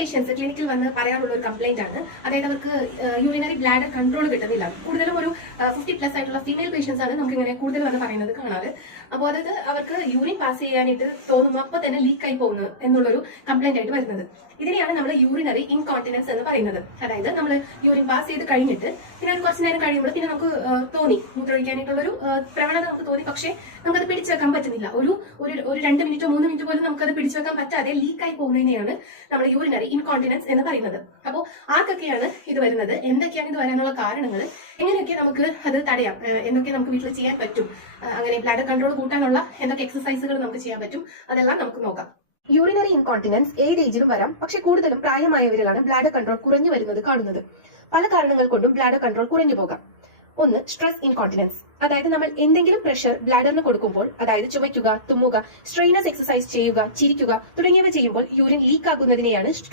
Patients ക്ലിനിക്കിൽ വന്ന് പറയാനുള്ള ഒരു കംപ്ലൈന്റ് ആണ്. അതായത് അവർക്ക് യൂറിനറി ബ്ലാഡർ കൺട്രോൾ കിട്ടുന്നില്ല. കൂടുതലും ഒരു 50+ ആയിട്ടുള്ള ഫീമെയിൽ പേഷ്യൻസ് ആണ് നമുക്ക് ഇങ്ങനെ കൂടുതൽ വന്ന് പറയുന്നത് കാണാറ്. അപ്പോൾ അതായത് അവർക്ക് യൂറിൻ പാസ് ചെയ്യാനായിട്ട് തോന്നുന്നു, അപ്പോൾ തന്നെ ലീക്ക് ആയി പോകുന്നു എന്നുള്ളൊരു കംപ്ലൈന്റ് ആയിട്ട് വരുന്നത്. ഇതിനെയാണ് നമ്മൾ യൂറിനറി ഇൻകോണ്ടിനൻസ് എന്ന് പറയുന്നത്. അതായത് നമ്മൾ യൂറിൻ പാസ് ചെയ്ത് കഴിഞ്ഞിട്ട് പിന്നെ ഒരു കുറച്ച് നേരം കഴിയുമ്പോൾ പിന്നെ നമുക്ക് തോന്നി മൂത്രമൊഴിക്കാനായിട്ടുള്ളൊരു പ്രവണത നമുക്ക് തോന്നി, പക്ഷേ നമുക്കത് പിടിച്ചു വെക്കാൻ പറ്റുന്നില്ല. ഒരു 2 മിനിറ്റോ 3 മിനിറ്റ് പോലും നമുക്കത് പിടിച്ചു വെക്കാൻ പറ്റാതെ ലീക്കായി പോകുന്നതിനെയാണ് നമ്മൾ യൂറിനറി ഇൻകോണ്ടിനൻസ് എന്ന് പറയുന്നത്. അപ്പോൾ ആർക്കൊക്കെയാണ് ഇത് വരുന്നത്, എന്തൊക്കെയാണ് ഇത് വരാനുള്ള കാരണങ്ങൾ, എങ്ങനെയൊക്കെ നമുക്ക് അത് തടയാം, എന്തൊക്കെ നമുക്ക് വീട്ടിൽ ചെയ്യാൻ പറ്റും, അങ്ങനെ ബ്ലാഡർ കൺട്രോൾ കൂട്ടാനുള്ള എന്തൊക്കെ എക്സസൈസുകൾ നമുക്ക് ചെയ്യാൻ പറ്റും, അതെല്ലാം നമുക്ക് നോക്കാം. യൂറിനറി ഇൻകോണ്ടിനൻസ് ഏത് ഏജിലും വരാം, പക്ഷെ കൂടുതലും പ്രായമായവരിലാണ് ബ്ലാഡർ കൺട്രോൾ കുറഞ്ഞു വരുന്നത് കാണുന്നത്. പല കാരണങ്ങൾ കൊണ്ടും ബ്ലാഡർ കൺട്രോൾ കുറഞ്ഞു പോകാം. ഒന്ന്, സ്ട്രെസ് ഇൻകോണ്ടിനൻസ്. അതായത് നമ്മൾ എന്തെങ്കിലും പ്രഷർ ബ്ലാഡറിന് കൊടുക്കുമ്പോൾ, അതായത് ചുമയ്ക്കുക, തുമ്മുക, സ്ട്രെയിനസ് എക്സസൈസ് ചെയ്യുക, ചിരിക്കുക തുടങ്ങിയവ ചെയ്യുമ്പോൾ യൂറിൻ ലീക്ക് ആകുന്നതിനെയാണ് സ്ട്രെസ്